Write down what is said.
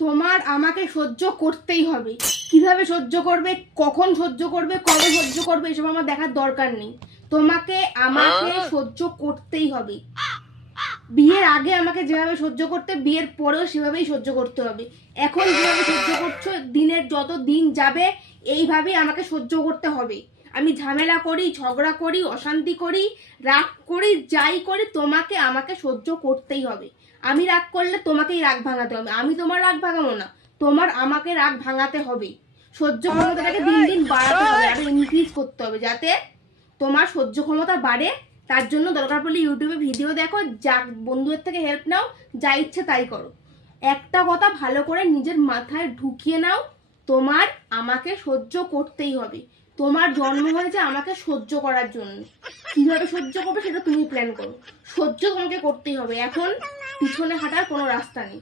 তোমার আমাকে সহ্য করতেই হবে। কিভাবে সহ্য করবে, কখন সহ্য করবে, কবে সহ্য করবে, এসব আমার দেখার দরকার নেই। তোমাকে আমাকে সহ্য করতেই হবে। বিয়ের আগে আমাকে যেভাবে সহ্য করতে, বিয়ের পরেও সেভাবেই সহ্য করতে হবে। এখন যেভাবে সহ্য করছো, দিনের যত দিন যাবে এইভাবেই আমাকে সহ্য করতে হবে। আমি ঝামেলা করি, ঝগড়া করি, অশান্তি করি, রাগ করি, যাই করি, তোমাকে আমাকে সহ্য করতেই হবে। আমি রাগ করলে তোমাকেই রাগ ভাঙাতে হবে। আমি তোমার রাগ ভাঙাবো না, তোমার আমাকে রাগ ভাঙাতে হবে। সহ্য ক্ষমতাটাকে দিন দিন বাড়াতে হবে, আরো ইনক্রিজ করতে হবে, যাতে তোমার সহ্য ক্ষমতা বাড়ে। তার জন্য দরকার পড়লে ইউটিউবে ভিডিও দেখো, যা বন্ধুদের থেকে হেল্প নাও, যা ইচ্ছে তাই করো। একটা কথা ভালো করে নিজের মাথায় ঢুকিয়ে নাও, তোমার আমাকে সহ্য করতেই হবে। তোমার জন্ম হয়েছে আমাকে সহ্য করার জন্য। কিভাবে সহ্য করবে সেটা তুমি প্ল্যান করো। সহ্য তোমাকে করতেই হবে, এখন পিছনে হাঁটার কোনো রাস্তা নেই।